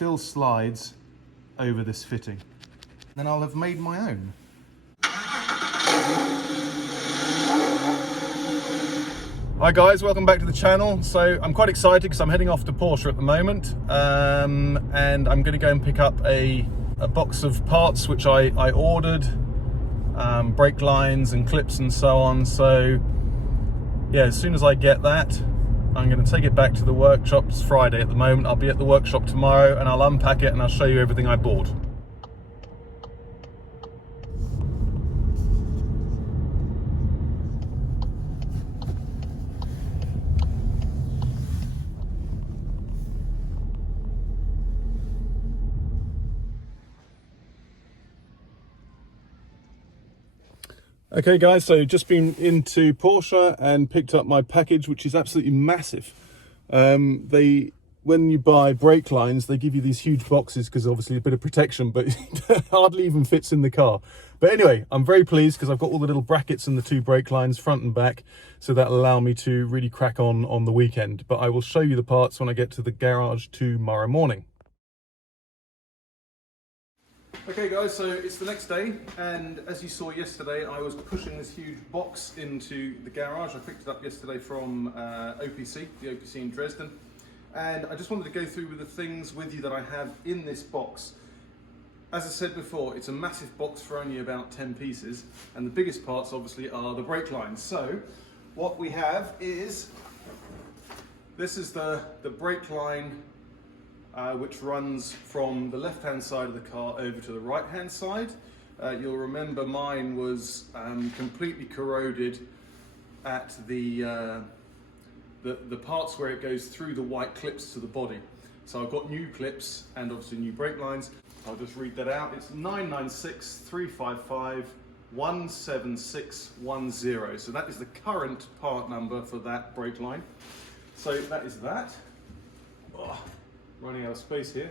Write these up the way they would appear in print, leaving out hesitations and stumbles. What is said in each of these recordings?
still slides over this fitting. Then I'll have made my own. Hi guys, welcome back to the channel. So I'm quite excited because I'm heading off to Porsche at the moment, and I'm going to go and pick up a box of parts which I ordered, brake lines and clips and so on. So yeah, as soon as I get that, I'm going to take it back to the workshop. It's Friday at the moment. I'll be at the workshop tomorrow and I'll unpack it and I'll show you everything I bought. Okay guys, so just been into Porsche and picked up my package, which is absolutely massive. When you buy brake lines, they give you these huge boxes because obviously a bit of protection, but it hardly even fits in the car. But anyway, I'm very pleased because I've got all the little brackets and the two brake lines front and back, so that'll allow me to really crack on the weekend. But I will show you the parts when I get to the garage tomorrow morning. Okay guys, so it's the next day, and as you saw yesterday, I was pushing this huge box into the garage. I picked it up yesterday from OPC, the OPC in Dresden, and I just wanted to go through with the things with you that I have in this box. As I said before, it's a massive box for only about 10 pieces, and the biggest parts obviously are the brake lines. So what we have is, this is the brake line which runs from the left-hand side of the car over to the right-hand side. You'll remember mine was completely corroded at the parts where it goes through the white clips to the body. So I've got new clips and obviously new brake lines. I'll just read that out. It's 996-355-17610. So that is the current part number for that brake line. So that is that. Oh, running out of space here.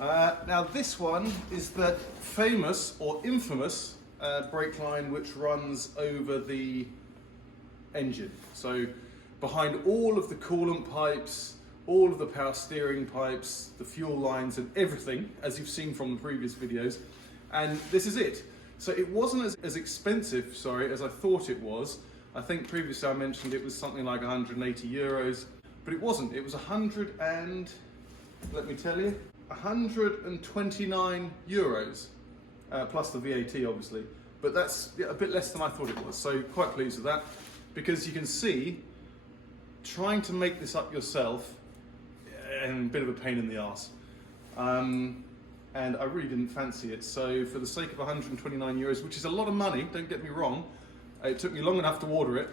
Now this one is the famous or infamous brake line which runs over the engine. So behind all of the coolant pipes, all of the power steering pipes, the fuel lines and everything, as you've seen from the previous videos. And this is it. So it wasn't as expensive, as I thought it was. I think previously I mentioned it was something like 180 euros, but it wasn't. It was 129 euros, plus the VAT obviously, but that's a bit less than I thought it was, so quite pleased with that, because you can see trying to make this up yourself and a bit of a pain in the arse, and I really didn't fancy it. So for the sake of 129 euros, which is a lot of money, don't get me wrong, it took me long enough to order it,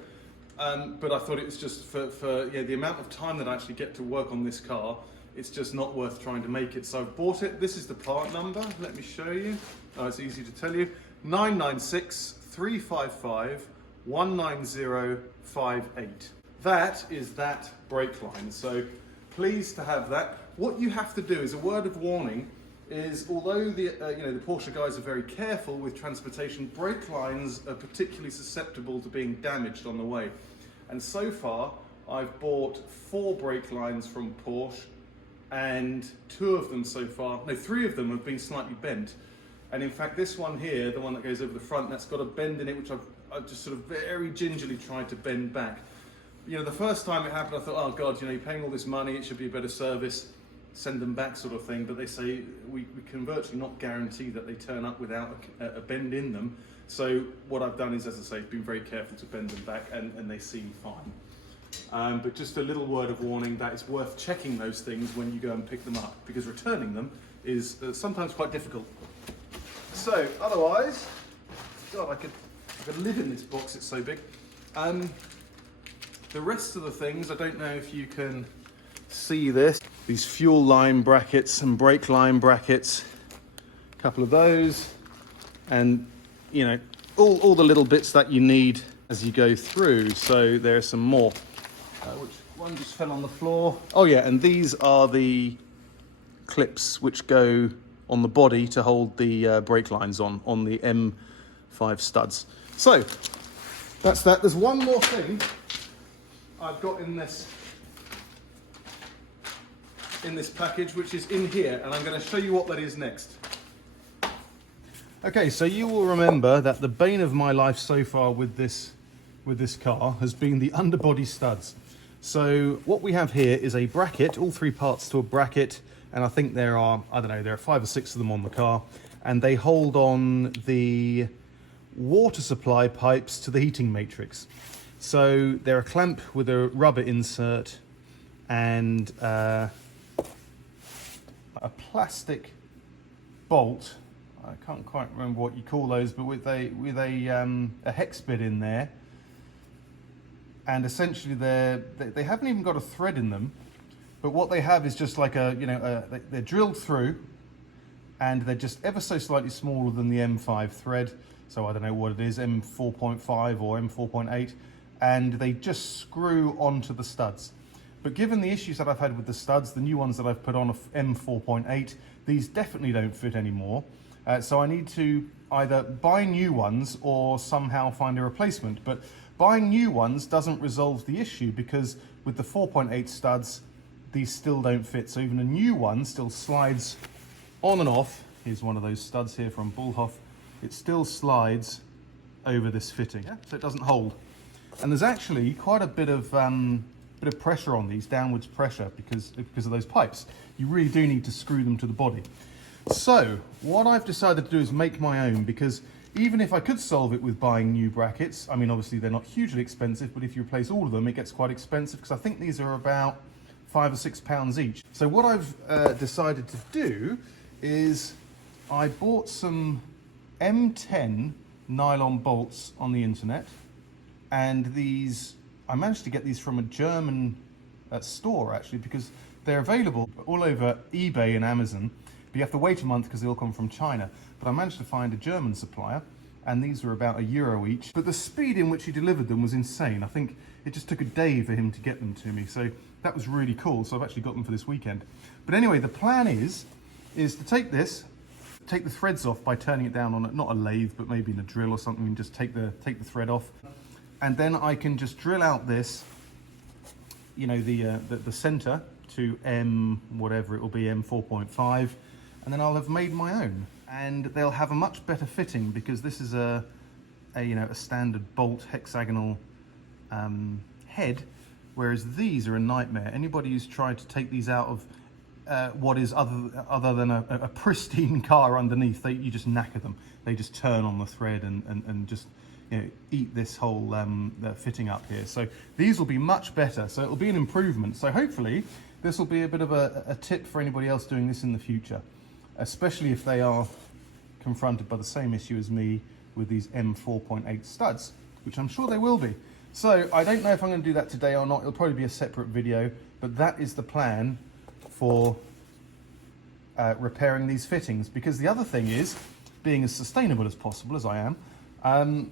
but I thought it was just for the amount of time that I actually get to work on this car, it's just not worth trying to make it. So I've bought it. This is the part number. Let me show you. Oh, it's easy to tell you. 996-355-19058. That is that brake line. So pleased to have that. What you have to do, as a word of warning, is although the Porsche guys are very careful with transportation, brake lines are particularly susceptible to being damaged on the way. And so far, I've bought 4 brake lines from Porsche, and 3 of them have been slightly bent. And in fact, this one here, the one that goes over the front, that's got a bend in it, which I've just sort of very gingerly tried to bend back. You know, the first time it happened, I thought, oh God, you're paying all this money, it should be a better service, send them back sort of thing. But they say, we can virtually not guarantee that they turn up without a bend in them. So what I've done is, as I say, been very careful to bend them back, and they seem fine. But just a little word of warning that it's worth checking those things when you go and pick them up, because returning them is sometimes quite difficult. So otherwise, God, I could live in this box, it's so big. The rest of the things, I don't know if you can see this, these fuel line brackets and brake line brackets, a couple of those, and all the little bits that you need as you go through. So there are some more. Which one just fell on the floor? Oh yeah, and these are the clips which go on the body to hold the brake lines on the M5 studs. So that's that. There's one more thing I've got in this in this package, which is in here, and I'm going to show you what that is next. Okay, so you will remember that the bane of my life so far with this car has been the underbody studs. So what we have here is a bracket, all three parts to a bracket, and I think there are, I don't know, there are 5 or 6 of them on the car, and they hold on the water supply pipes to the heating matrix. So they're a clamp with a rubber insert and a plastic bolt. I can't quite remember what you call those, but with a hex bit in there. And essentially they haven't even got a thread in them, but what they have is just like they're drilled through, and they're just ever so slightly smaller than the M5 thread. So I don't know what it is, M4.5 or M4.8, and they just screw onto the studs. But given the issues that I've had with the studs, the new ones that I've put on M4.8, these definitely don't fit anymore. So I need to either buy new ones or somehow find a replacement. But buying new ones doesn't resolve the issue, because with the 4.8 studs, these still don't fit. So even a new one still slides on and off. Here's one of those studs here from Bullhoff. It still slides over this fitting, yeah? So it doesn't hold. And there's actually quite a bit of pressure on these, downwards pressure, because of those pipes. You really do need to screw them to the body. So what I've decided to do is make my own, because even if I could solve it with buying new brackets, I mean, obviously they're not hugely expensive, but if you replace all of them, it gets quite expensive, because I think these are about £5 or £6 each. So what I've decided to do is I bought some M10 nylon bolts on the internet, and these, I managed to get these from a German store actually, because they're available all over eBay and Amazon, but you have to wait a month because they all come from China. But I managed to find a German supplier, and these were about €1 each. But the speed in which he delivered them was insane. I think it just took a day for him to get them to me. So that was really cool. So I've actually got them for this weekend. But anyway, the plan is to take this, take the threads off by turning it down on not a lathe, but maybe in a drill or something, and just take the thread off. And then I can just drill out this, you know, the center to M, whatever it will be, M4.5, and then I'll have made my own. And they'll have a much better fitting, because this is a standard bolt hexagonal head, whereas these are a nightmare. Anybody who's tried to take these out of what is other than a pristine car underneath, you just knacker them. They just turn on the thread and just, you know, eat this whole fitting up here. So these will be much better. So it'll be an improvement. So hopefully this will be a bit of a tip for anybody else doing this in the future, especially if they are confronted by the same issue as me with these M4.8 studs, which I'm sure they will be. So I don't know if I'm going to do that today or not. It'll probably be a separate video, but that is the plan for repairing these fittings. Because the other thing is, being as sustainable as possible as I am,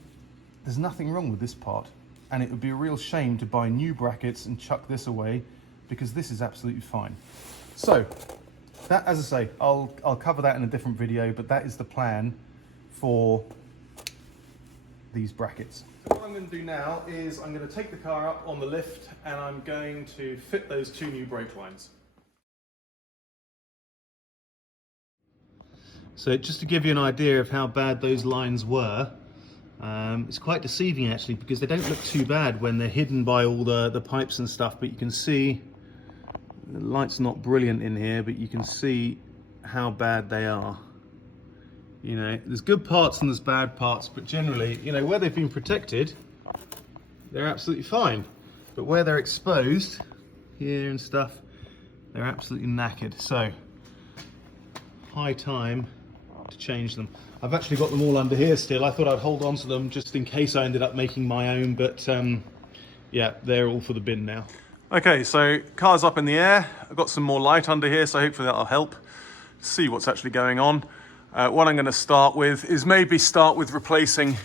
there's nothing wrong with this part, and it would be a real shame to buy new brackets and chuck this away, because this is absolutely fine. So that, as I say, I'll cover that in a different video, but that is the plan for these brackets. So what I'm going to do now is I'm going to take the car up on the lift, and I'm going to fit those 2 new brake lines. So just to give you an idea of how bad those lines were, it's quite deceiving actually, because they don't look too bad when they're hidden by all the pipes and stuff, but you can see the light's not brilliant in here, but you can see how bad they are. You know, there's good parts and there's bad parts, but generally, you know, where they've been protected, they're absolutely fine. But where they're exposed here and stuff, they're absolutely knackered. So high time to change them. I've actually got them all under here still. I thought I'd hold on to them just in case I ended up making my own, but yeah, they're all for the bin now. Okay, so car's up in the air. I've got some more light under here, so hopefully that'll help see what's actually going on. What I'm going to start with is maybe start with replacing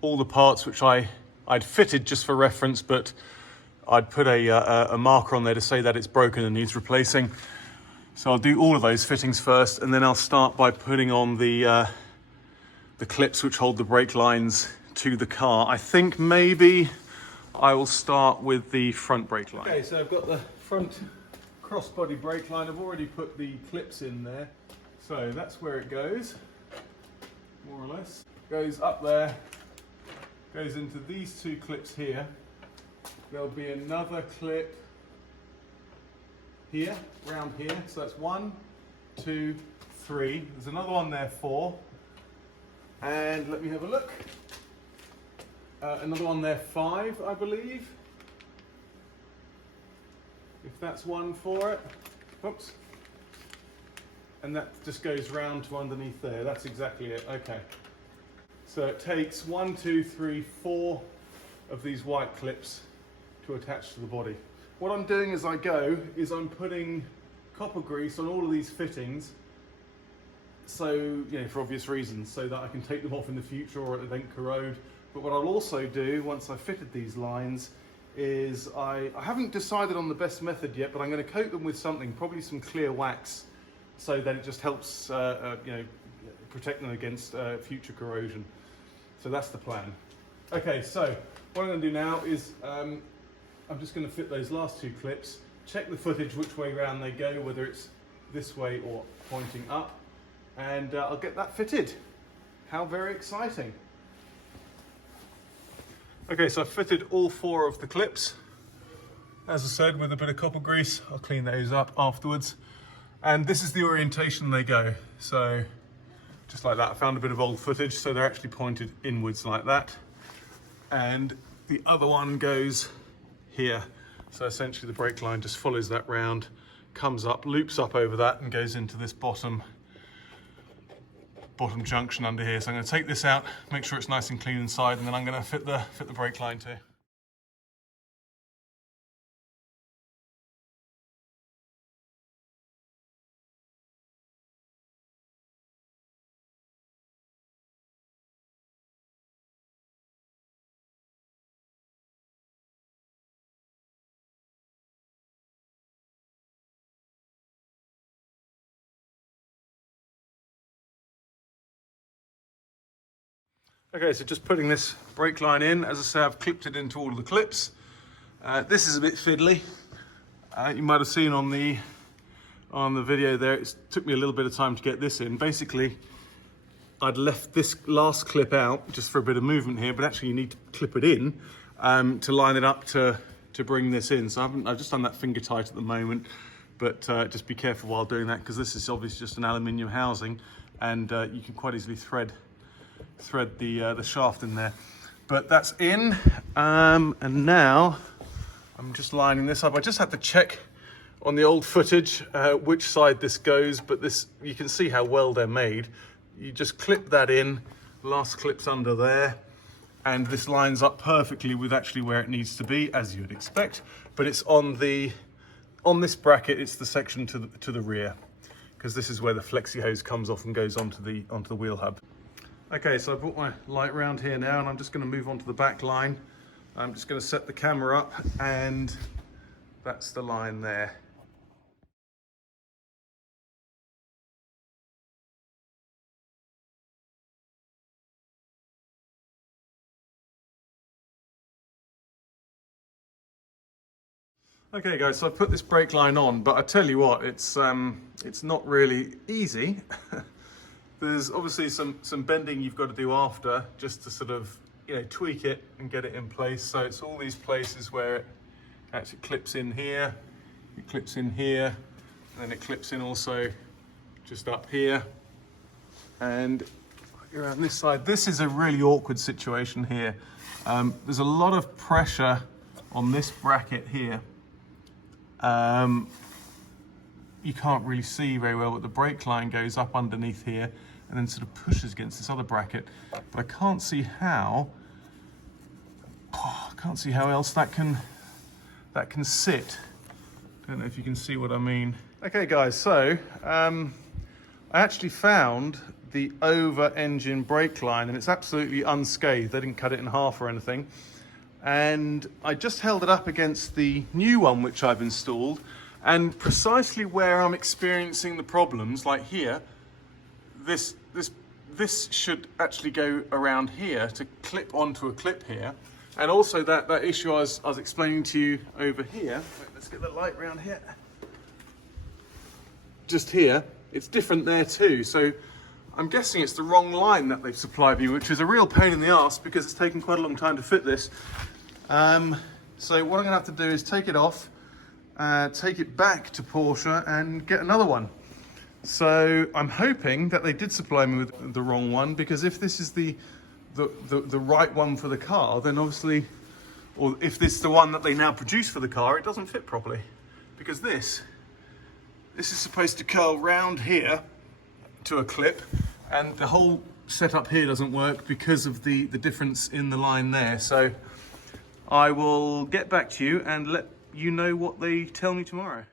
all the parts which I'd fitted just for reference, but I'd put a marker on there to say that it's broken and needs replacing. So I'll do all of those fittings first, and then I'll start by putting on the clips which hold the brake lines to the car. I think maybe I will start with the front brake line. Okay, so I've got the front crossbody brake line. I've already put the clips in there. So that's where it goes, more or less. Goes up there, goes into these two clips here. There'll be another clip here, round here. So that's 1, 2, 3. There's another one there, 4. And let me have a look. Another one there, 5, I believe. If that's one for it. Whoops. And that just goes round to underneath there. That's exactly it. Okay. So it takes 1, 2, 3, 4 of these white clips to attach to the body. What I'm doing as I go is I'm putting copper grease on all of these fittings, so, you know, for obvious reasons, so that I can take them off in the future or they don't corrode. But what I'll also do once I've fitted these lines is I haven't decided on the best method yet, but I'm going to coat them with something, probably some clear wax, so that it just helps you know, protect them against future corrosion. So that's the plan. Okay, so what I'm going to do now is I'm just going to fit those last two clips, check the footage which way round they go, whether it's this way or pointing up, and I'll get that fitted. How very exciting. Okay, so I've fitted all 4 of the clips. As I said, with a bit of copper grease, I'll clean those up afterwards. And this is the orientation they go. So just like that, I found a bit of old footage, so they're actually pointed inwards like that. And the other one goes here. So essentially the brake line just follows that round, comes up, loops up over that and goes into this bottom junction under here. So I'm going to take this out, make sure it's nice and clean inside, and then I'm going to fit the brake line too. Okay, so just putting this brake line in. As I say, I've clipped it into all of the clips. This is a bit fiddly. You might have seen on the video there, it took me a little bit of time to get this in. Basically, I'd left this last clip out just for a bit of movement here, but actually you need to clip it in to line it up to bring this in. So I've just done that finger tight at the moment, but just be careful while doing that, because this is obviously just an aluminium housing, and you can quite easily thread the shaft in there. But that's in, and now I'm just lining this up. I just had to check on the old footage which side this goes, but this, you can see how well they're made. You just clip that in, last clip's under there, and this lines up perfectly with actually where it needs to be, as you'd expect. But it's on this bracket, it's the section to the rear, because this is where the flexi hose comes off and goes onto the wheel hub. Okay, so I've brought my light round here now, and I'm just going to move on to the back line. I'm just going to set the camera up, and that's the line there. Okay guys, so I've put this brake line on, but I tell you what, it's not really easy. There's obviously some bending you've got to do after, just to sort of, you know, tweak it and get it in place. So it's all these places where it actually clips in here, it clips in here, and then it clips in also just up here. And around this side, this is a really awkward situation here. There's a lot of pressure on this bracket here. You can't really see very well, but the brake line goes up underneath here and then sort of pushes against this other bracket. But I can't see how, else that can sit. Don't know if you can see what I mean. Okay guys, so I actually found the over-engine brake line, and it's absolutely unscathed. They didn't cut it in half or anything. And I just held it up against the new one which I've installed, and precisely where I'm experiencing the problems, like here, this should actually go around here to clip onto a clip here. And also that issue I was explaining to you over here. Wait, let's get the light around here. just here, it's different there too. So I'm guessing it's the wrong line that they've supplied me, which is a real pain in the arse because it's taken quite a long time to fit this. So what I'm gonna have to do is take it off, take it back to Porsche and get another one. So I'm hoping that they did supply me with the wrong one, because if this is the right one for the car, then obviously, or if this is the one that they now produce for the car, it doesn't fit properly. Because this is supposed to curl round here to a clip, and the whole setup here doesn't work because of the difference in the line there. So I will get back to you and let you know what they tell me tomorrow.